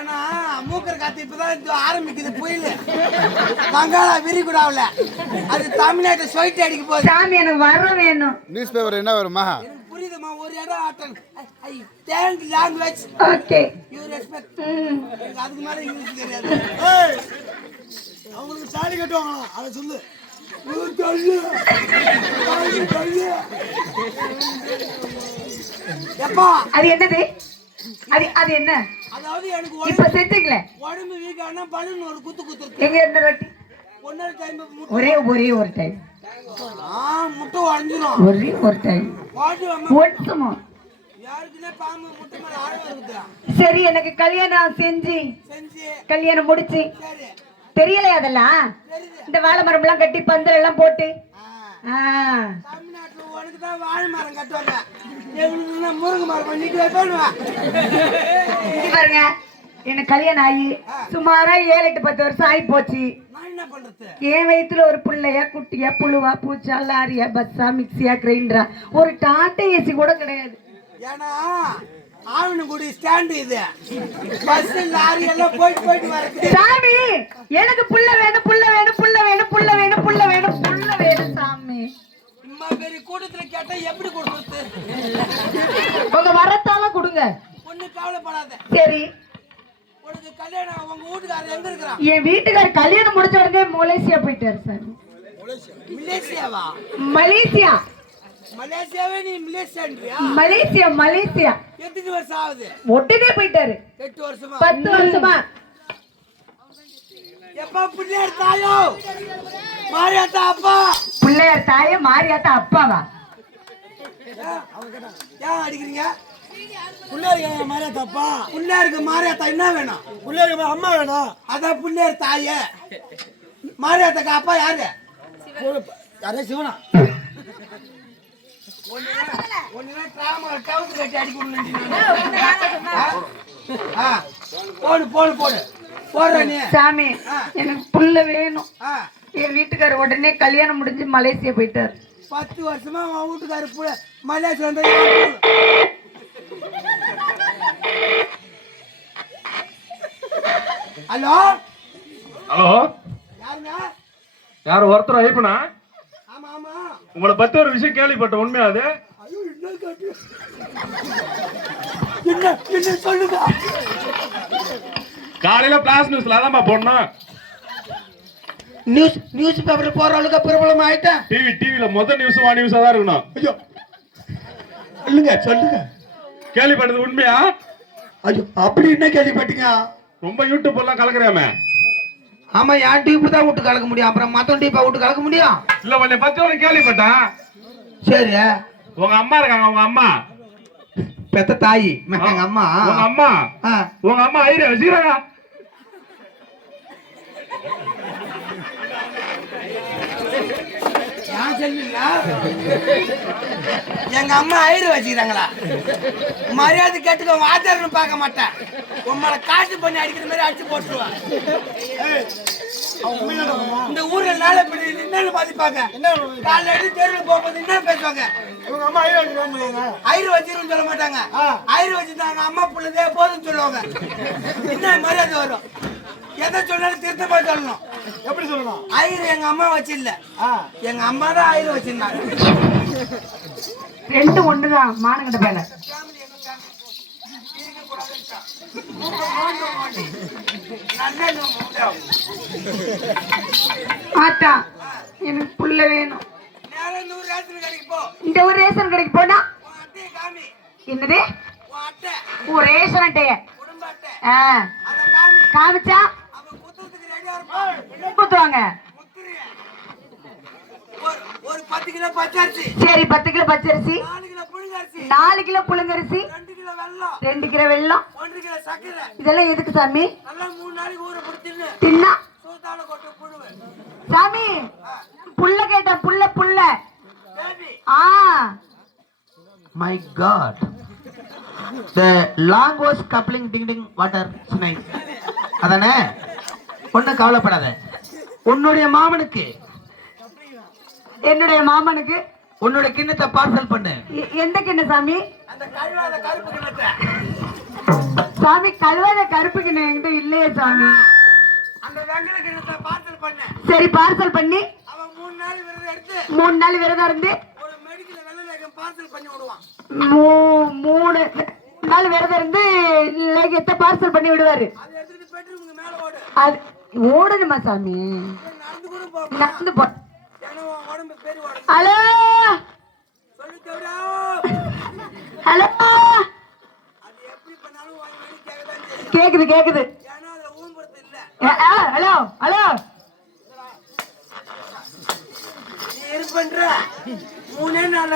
ஏன்னா மூக்கர் காத்து இப்பதான் ஆரம்பிக்குது புயல். மங்களா விரிகுடாவில் அது தமிழ்நாட்டை சொயிட்டு அடிக்க போகுது. சாமி எனக்கு வர வேணும். நியூஸ் பேப்பர் என்ன வருமா? எனக்கு புரியுதுமா. ஒரு இடம் ஆட்டன் தேங்க் லாங்குவேஜ். Okay you respect. எனக்கு அதுக்கு மேல இங்கிலீஷ் தெரியாது. அவங்களுக்கு சாடி கட்டுவாங்களா அதை சொல்லு. அது என்னது? அது என்ன? அதாவது எனக்கு இப்ப செஞ்சீங்களே உடம்பு வீக்கான பலூன் ஒரு குத்து குத்து எங்க இருந்த ரொட்டி ஒன்னொரு டைம் ஒரே ஒரு டைம் முட்டை உடஞ்சிரும். ஒரே ஒரு டைம் ஒட்டுமா? யாருக்குன்னே பாம்பு முட்டை மேல ஆழம் இருக்குதா? சரி எனக்கு கல்யாணம் செஞ்சு கல்யாணம் முடிச்சு சரி தெரியலையா அதெல்லாம்? இந்த வாழை மரம் எல்லாம் கட்டி பந்தல் எல்லாம் போட்டு தமிழ்நாட்டுல உனக்கு தான் வாழை மரம் கட்டுவாங்க. எங்களுக்கு முருங்கை மரம் பண்ணிட்டு பண்ணுவேன். பாருங்க எனக்கு கல்யாணம் ஆகி சுமாரா 7-8-10 வருஷம் ஆகி போச்சு. நான் என்ன பண்றது? என் வயிற்றுல ஒரு பிள்ளையா குட்டியா புழுவா பூச்சா லாரியா பஸ்ஸா மிக்சியா கிரைண்டரா ஒரு டாட்டா ஏசி கூட கிடையாது. ஏன்னா ஆவணங்குடி ஸ்டாண்ட் இது. பஸ் லாரி எல்லாம் போயிட்டு வரது. சாமி எனக்கு புள்ள வேணும் புள்ள வேணும் புள்ள வேணும் புள்ள வேணும் புள்ள வேணும் புள்ள வேணும் சாமி. இம்மா பெரிய கூட்டத்துல கேட்டா எப்படி கொடுக்குறது? உங்க வரத்தால கொடுங்க. ஒண்ணு கவலைப்படாத. சரி உனக்கு கல்யாணம் உங்க வீட்டுக்காரர் எங்க இருக்கிறான்? என் வீட்டுக்காரர் கல்யாணம் முடிச்ச உடனே மலேசியா போயிட்டாரு சார். மலேசியாவா? மலேசியா. மலேசியாவே நீ மலேசியான்றியா? மலேசியா எத்தனை வருஷம் ஆகுது? உடனே போயிட்டாரு. 8 வருஷமா? 10 வருஷமா. எப்பா பிள்ளையார் தாயோ மாரியாத்தா அப்பா? பிள்ளையார் தாயே மாரியாத்தா அப்பாவா? ஏன் அடிக்கிறீங்க? பிள்ளையாருக்கு மாரியாத்தா அப்பா. பிள்ளையாருக்கு மாரியாத்தா என்ன வேணும்? பிள்ளையாருக்கு அம்மா வேணும். அதான் பிள்ளையார் தாயே. மாரியாத்தாக்கு அப்பா யாரு? யாரே சிவனா. சாமி எனக்கு புள்ள வேணும். என் வீட்டுக்கார உடனே கல்யாணம் முடிஞ்சு மலேசியா போயிட்டாரு. 10 வருஷமா அவன் வீட்டுக்காரு புள்ள மலேசியா வந்து. ஹலோ ஹலோ யாருங்க? யார் ஒருத்தர் ஐப்பனா? ஆமா ஆமா. உங்களை பத்தி ஒரு விஷயம் கேள்விப்பட்ட உண்மையா அது? என்ன சொல்லுங்க. காலையில பிளாஸ் நியூஸ்ல அதான் போடணும். நியூஸ் பேப்பர்ல போற அளவுக்கு பிரபலம் ஆயிட்டேன். டிவில முதல் நியூஸா தான் இருக்கணும். ஐயோ சொல்லுங்க. கேள்விப்பட்டது உண்மையா? ஐயோ அப்படி என்ன கேள்விப்பட்டீங்க? ரொம்ப யூடியூப் எல்லாம் கலக்குறாமே. ஆமா என் டியூப் தான் விட்டு கலக்க முடியும். அப்புறம் மத்த டியூப்பா விட்டு கலக்க முடியும்? இல்ல உன்னை பத்தி ஒரு கேள்விப்பட்டேன். சரி உங்க அம்மா இருக்காங்க. உங்க அம்மா பெத்த தாயி. எங்க அம்மா. உங்க அம்மா ஐயா வச்சுக்கிறாங்க. எங்க அம்மா ஐயரு வச்சுக்கிறாங்களா? மரியாதை கேட்டுக்க. வாத்தியார்னு பார்க்க மாட்டேன். உங்களை காசு பண்ணி அடிக்கிற மாதிரி அடிச்சு போட்டுருவான். இந்த ஊர்ல நாளை என்னன்னு பாதிப்பாங்க. காலைல எடுத்து தெருவில் போகும்போது என்ன பேசுவாங்க? ஐயரு வச்சிருன்னு சொல்ல மாட்டாங்க. ஐயரு வச்சிருந்தாங்க அம்மா பிள்ளைதே போதுன்னு சொல்லுவாங்க. என்ன மரியாதை வரும்? எதை சொன்னாலும் திருத்தமா சொல்லணும். எப்படி சொல்லணும்? ஐயரு எங்க அம்மா வச்சு இல்ல, எங்க அம்மா தான் ஐயரு வச்சிருந்தாங்க. ரெண்டு ஒண்ணுதான். மானங்கட்ட பேல ஆத்தா எனக்கு புள்ள வேணும். இந்த ஒரு ரேஷன் கடைக்கு போனா என்னது? ஒரு ரேஷன் அட்டைய காமிச்சா குத்துவாங்க. ஒரு 10 கிலோ பச்சரிசி. சரி 10 கிலோ பச்சரிசி, 4 கிலோ புழுங்கரிசி, 2 கிலோ வெல்லம், 1 கிலோ சக்கரை. இதெல்லாம் எதுக்கு சாமி? நல்லா 3 நாளைக்கு ஊற போட்டு தின்னா சூதால கொட்ட புழுவு. சாமி புள்ள கேட்ட புள்ள புள்ள. My God. The long was coupling ding ding water tonight. அதானே? ஒன்னும் கவலைப்படாத. உன்னுடைய மாமனுக்கு என்னுடைய மாமனுக்கு உன்னோட கிண்ணத்தை பார்சல் பண்ணு. எந்த கிண்ண சாமி? அந்த கழுவாத கருப்பு கிணத்தை சாமி கழுவாத கருப்பு கிணறு என்கிட்ட இல்லையே சாமி. அந்த வெங்கல கிணத்தை பார்சல் பண்ண. சரி பார்சல் பண்ணி அவன் 3 நாள் விரதம் எடுத்து 3 நாள் விரதம் இருந்து ஒரு மெடிக்கல் வெள்ளம் பார்சல் பண்ணி விடுவான். 3 நாள் விரதம் இருந்து லேகத்தை பார்சல் பண்ணி விடுவாரு. அதை எடுத்துட்டு பெட்ரூமுக்கு மேல ஓடு. அது ஓடணுமா சாமி? நடந்து கூட போ. நடந்து போ. ஏன்னா உடம்பு பெரிய உடம்பு. ஹலோ சொல்லு தேவடா. ஹலோ அது எப்படி பண்ணாலும் வாய் வாய் கேட்கதான் செய்யும். கேக்குது கேக்குது. ஏன்னா அதுல ஊம்புறது இல்ல. ஹலோ ஹலோ நீ இருப்பன்ற 3 நாள்ல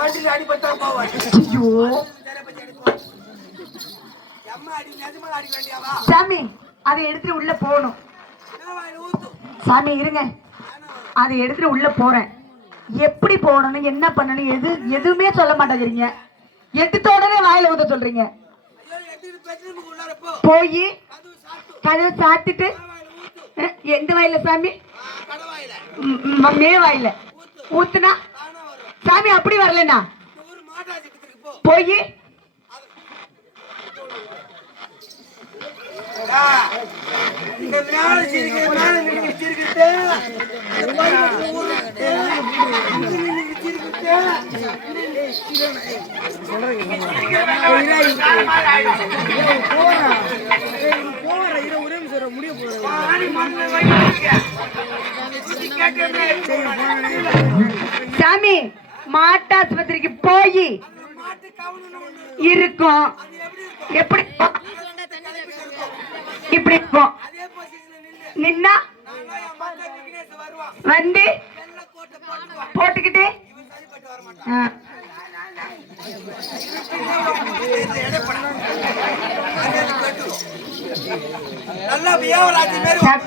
வண்டியில அடிபட்டா போவான். ஐயோ அம்மா அடி நிஜமா அடிக்க வேண்டியாவா? சாமி அதை எடுத்துட்டு உள்ள போகணும். ஊத்து சாமி இருங்க, அதை எடுத்துட்டு உள்ள போறேன். எப்படி போகணும் என்ன பண்ணணும் எதுவுமே சொல்ல மாட்டேங்கிறீங்க. எடுத்த உடனே வாயில ஊத்த சொல்றீங்க. போய் கதவை சாத்திட்டு எந்த வாயில சாமி? மே வாயில ஊத்துனா சாமி அப்படி வரலண்ணா போய் இந்த மேல சிரிக்கிற மேல நின்று சிரிக்கிட்டு சாமி மாட்டாஸ்பத்திரிக்கு போய் இருக்கும். எப்படி இப்படி இருக்கும் நின்னா வந்து போட்டுக்கிட்டு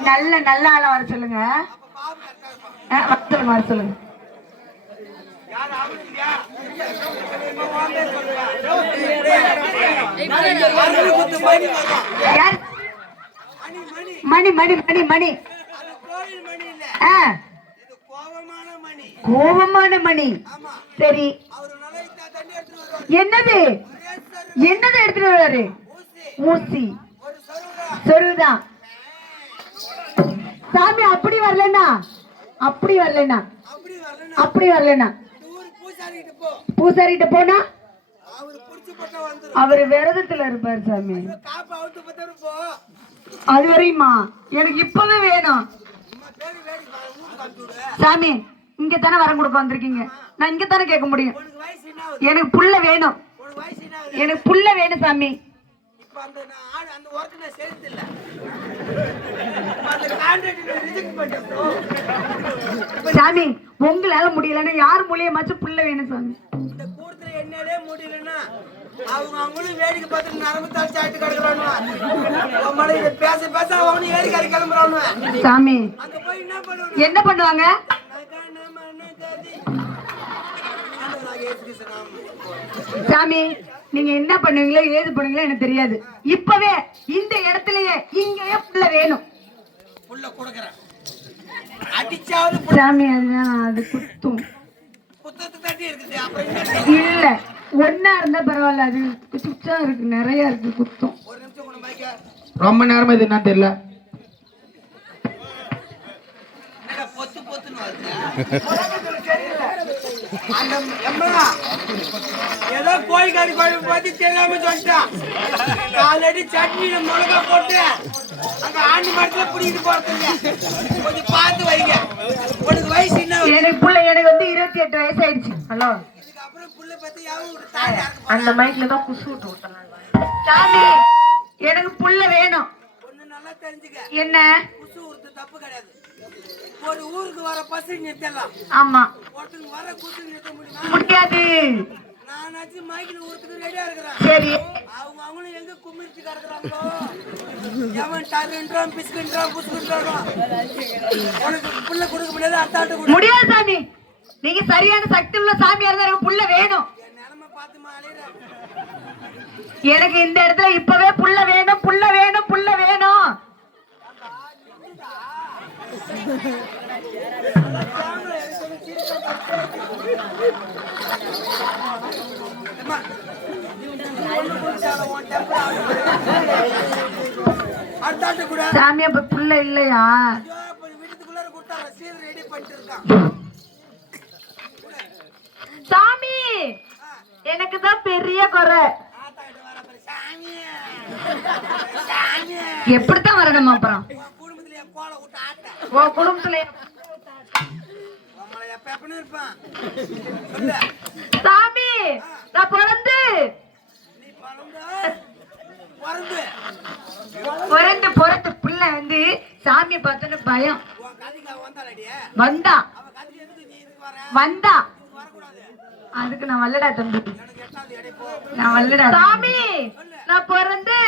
நல்ல நல்ல ஆளா வர சொல்லுங்க. வர சொல்லுங்க. மணி மணி மணி மணி கோபமான மணி. சரி என்னது என்னது எடுத்துட்டு வர்றாரு? ஊசி சொருதான். சாமி அப்படி வரலன்னா அப்படி வரலன்னா அப்படி வரலன்னா பூசாரிகிட்ட போனா அவரு விரதத்துல இருப்பாரு சாமி. அது வரையுமா எனக்கு இப்பவே வேணும் சாமி. இங்க தானே வரம் கொடுக்க வந்திருக்கீங்க, நான் இங்க தானே கேட்க முடியும். எனக்கு புள்ள வேணும், எனக்கு புள்ள வேணும் சாமி. சாமி உங்களால முடியலன்னா யார் மூலியமாச்சும் புள்ள வேணும் சாமி. என்னாலே முடியலன்னா அவங்களும் வேடிக்கை பார்த்துட்டு நரம்பு தாள் சாட்டு கிடக்குறானு பேச பேச அவனு ஏறி கறி கிளம்புறானு சாமி. அங்க போய் என்ன பண்ணுவாங்க? சாமி நீங்க என்ன பண்ணுவீங்களோ ஏது பண்ணுவீங்களோ எனக்கு தெரியாது. இப்பவே இந்த இடத்துலயே இங்கேயே புள்ள வேணும். புள்ள கொடுக்கறேன் அடிச்சாவது சாமி. அதுதான் அது குத்தும் குத்தத்து தட்டி இருக்குது. அப்புறம் இல்ல ஒன்னா இருந்தா பரவாயில்ல, அது சுச்சா இருக்கு நிறைய இருக்கு குத்தம். ஒரு நிமிஷம் கூட பைக்க ரொம்ப நேரமா இது என்ன தெரியல. பொத்து பொத்துன்னு ஏதோ கோழிக்காரி கோழி பத்தி தெரியாம சொல்லிட்டான். ஆல்ரெடி சட்னியில மிளகா போட்டு அங்க ஆண்டி மரத்துல பிடிக்கிட்டு போறது கொஞ்சம் பார்த்து வைங்க. உனக்கு வயசு என்ன? எனக்கு புள்ள எனக்கு வந்து 28 வயசு ஆயிடுச்சு. ஹலோ இதுக்கப்புறம் புள்ள பத்தி யாரும் அந்த மைக்ல தான் குசு விட்டு விட்டாங்க. சாமி எனக்கு புள்ள வேணும். ஒண்ணு நல்லா தெரிஞ்சுக்க, என்ன குசு உருத்து தப்பு கிடையாது. ஒரு ஊருக்கு வர பஸ் நிறுத்தலாம். ஆமா ஒருத்தங்க வர குசு நிறுத்த முடியுமா? முடியாது. நானாச்சும் மைக்கில் ஊருக்கு ரெடியா இருக்கிறேன். சரி அவங்களும் எங்க குமிர்ச்சி கிடக்குறாங்களோ எவன் டர்ன்றான் பிஸ்கன்றான் புஸ்கன்றானோ உனக்கு புள்ள கொடுக்க முடியாது. அத்தாட்டு முடியாது சாமி. நீங்க சரியான சக்தி உள்ள சாமியா இருந்தா எனக்கு புள்ள வேணும். என் நிலைமை பார்த்துமா அலையிற. எனக்கு இந்த இடத்துல இப்பவே புள்ள வேணும், புள்ள வேணும், புள்ள வேணும். அடுத்தாட்டு கூட சாமி அப்ப புள்ள இல்லையா? வீட்டுக்குள்ள கொடுத்தா ரசீது ரெடி பண்ணிட்டு இருக்கான். சாமி எனக்கு தான் பெரிய குறை. எப்படித்தான் வரணும் அப்புறம் குடும்பத்திலேயே கோலை விட்டு ஆட்ட உன் குடும்பத்துல? உங்களை எப்ப எப்பன்னு இருப்பான் சொல்லு. சாமி நான் பிறந்து நீ பிறந்து பிறந்து பிறந்து புள்ள வந்து சாமியை பார்த்தோன்னு பயம். உன் கதைக்கு அவன் வந்தாளடியே. வந்தா அவன் கதைக்கு எதுக்கு நீ இதுக்கு வர? வந்தா இதுக்கு வரக்கூடாது. அதுக்கு நான் வல்லடா தம்பி, எனக்கு எட்டாவது எடை போ. நான் வல்லடா. சாமி நான் பிறந்து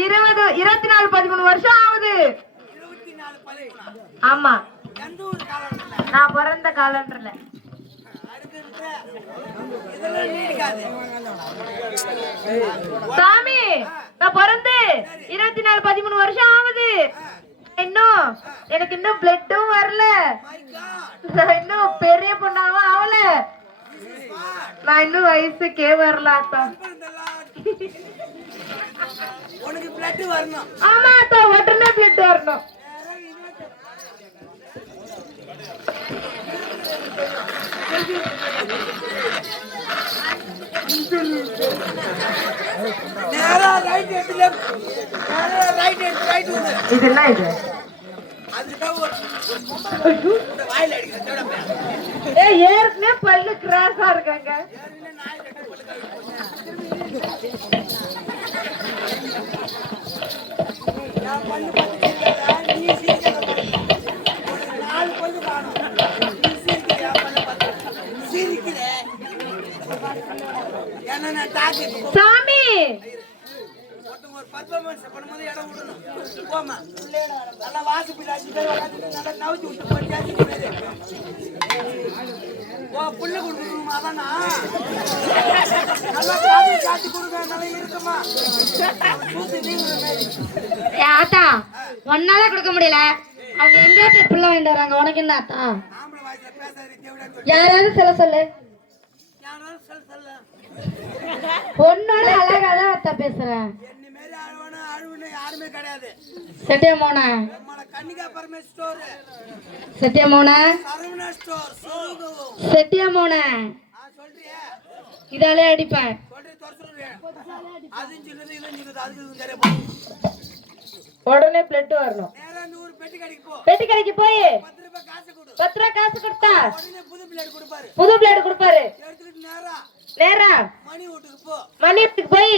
24-13 வருஷம் ஆகுது. 24 பதினா. ஆமா, எந்த ஊர் காலத்துல நான் பிறந்த காலன்றல. அடுக்குன்ற இதெல்லாம் நீடிக்காது. சாமி நான் பிறந்து 24-13 வருஷம் ஆகுது. எனக்கு இன்னும் பிளட்டும் வரல. My God. நான் இன்னும் பெரிய பொண்ணாவும் ஆகல. This is what? நான் இன்னும் வயசுக்கே வரல அத்தா. உனக்கு பிளட் வரணும். ஆமா அத்தா, உடனே பிளட் வரணும். நேரா ரைட் எடுத்து லெஃப்ட், நேரா ரைட் எடுத்து ரைட் வந்து. இது என்ன இது? அதுதான் ஒரு இந்த வாயில அடிக்கிற தேடப்பா. ஏற்கனவே பல்லு கிராஸா இருக்காங்க. ஏற்கனவே நாய் கட்ட பல்லு நான் பல்லு பார்த்து சிரிக்காத, நீ சிரிக்காத பாருங்க. உனக்கு 4 பல்லு காணும். நீ சிரிக்கிறியா பல்லு பார்த்து? சிரிக்கிற. ஏன்னா நான் டாக்டர் சாமி ஒருத்தவங்க ஒரு பர்ஃபார்மன்ஸ் பண்ணும்போது இடம் விடணும். போமா நல்லா வாசிப்பில் 5 பேர் உட்காந்துட்டு நல்லா நவுத்தி விட்டு போய் ஓ புள்ள கொடுக்கணுமா? அதானா நல்லா காட்டி கொடுக்க நல்லா இருக்குமா? சூத்து நீங்கிற மாதிரி ஆத்தா ஒன்னால கொடுக்க முடியல. அவங்க எங்க புள்ள வாங்கிட்டு வராங்க, உனக்கு என்ன ஆத்தா? ஆம்பளை வாய்ஸ்ல பேசாத தேவையா? யாராவது சொல்ல சொல்லு. யாராலும் சொல்ல பொண்ணோட அழகாதான் அத்தா பேசுறேன். என்ன மாரி அழுவணும் யாருமே கிடையாது. செட்டியா மோன, நம்மள கன்னிகா பரமேஸ்வர ஸ்டோர், செட்டியா மோன, சரவணா ஸ்டோர், சோகு. செட்டியா மோன சொல்றியா? இதாலே அடிப்பேன். சொல்றி தொலைச்சுருவே. அதுவும் சின்னது இதுவும் சின்னது, அதுக்கு இதுவும் சரியா போகும். உடனே பிளட் வரணும். நேரா அந்த ஊர் பெட்டி கடைக்கு போ. பெட்டி கடைக்கு போய் 10 ரூபாய் காசு கொடு. 10 ரூபா காசு கொடுத்தா உடனே புது பிளேட் கொடுப்பாரு. புது பிளேட் கொடுப்பாரு. எடுத்துக்கிட்டு நேரா நேரா மணி வீட்டுக்கு போ. மணி வீட்டுக்கு போய்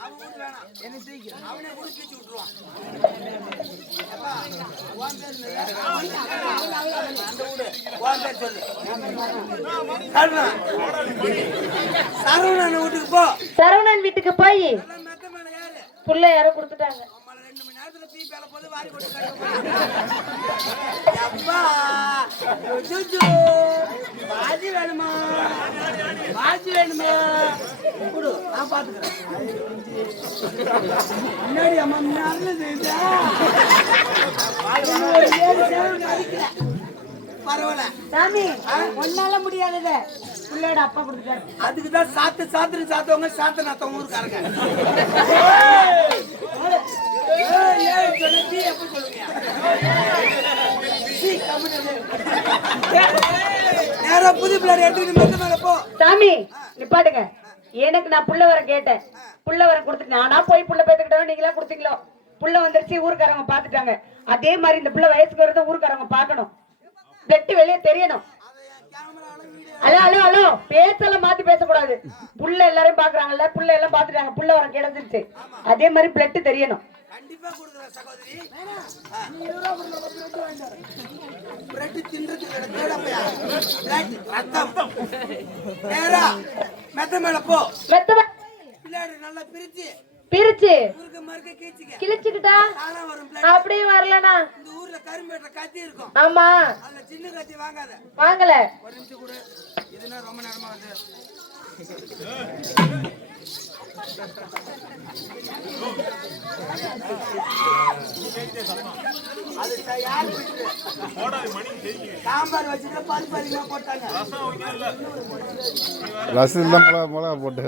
அவன் வீட்டு வேணாம், என்ன செய்ய அவனே கூட தூக்கி விட்டுருவான். அப்பா, உன் பேர் என்னது? அந்த வீடு உன் பேர் சொல்லு. சரவணன் வீட்டுக்கு போ. சரவணன் வீட்டுக்கு போய் எல்லாம் மெத்த மேல யாரு? புள்ள யாரோ கொடுத்துட்டாங்க. நம்மள 2 மணி நேரத்துல பீ பேல போது வாரி போட்டு கட்டுவோம். அப்பா ஜுஜு பாஜி வேணுமா? பாஜி வேணுமா? கொடு, நான் பாத்துக்கிறேன். முன்னாடி அம்மா நல்லது பரவாயில்ல சாமி ஒன்னால முடியாதத புள்ளோட அப்பா கொடுத்துட்டாரு. அதுக்குதான் சாத்துவங்க சாத்தனாத்தவங்க ஊருக்காரங்க. நேரா புது பிள்ளையார் எடுத்துக்கிட்டு மெத்த மேல போ. சாமி நிப்பாட்டுங்க. எனக்கு நான் புள்ள வர கேட்டேன், புள்ள வர கொடுத்துட்டேன். ஆனா போய் புள்ள பேத்துக்கிட்டோம், நீங்களா கொடுத்தீங்களோ? புள்ள வந்துருச்சு, ஊருக்காரங்க பாத்துட்டாங்க. அதே மாதிரி இந்த புள்ள வயசுக்கு வரத ஊருக்காரங்க பாக்கணும், வெட்டி வெளியே தெரியணும். ஹலோ ஹலோ ஹலோ, பேச்செல்லாம் மாத்தி பேசக்கூடாது. புள்ள எல்லாரையும் பாக்குறாங்கல்ல, புள்ள எல்லாம் பாத்துட்டாங்க, புள்ள வர கிடைச்சிருச்சு. அதே மாதிரி பிளட் தெரியணும். கண்டிப்பா கொடுக்குறேன் சகோதரி. பிரெட் தின்றதுக்கு ரத்தம். நேரா மெத்த மேல போ. மெத்த பிள்ளையாரு நல்லா பிரிச்சு ஊருக்கு மறுக்க கிழிச்சுக்கிட்டா தானா வரும். அப்படியே வரலனா இந்த ஊர்ல கரும்பேட்ட கத்தி இருக்கும். ஆமா, அதுல சின்ன கத்தி வாங்காத. வாங்கல. ஒரு நிமிஷம் கூட, இதுனா ரொம்ப நேரமா வந்து அது யாரு சாம்பார் வச்சுட்டு பருப்பு அதிகமா போட்டாங்க. ரசம் மிளகா போட்டு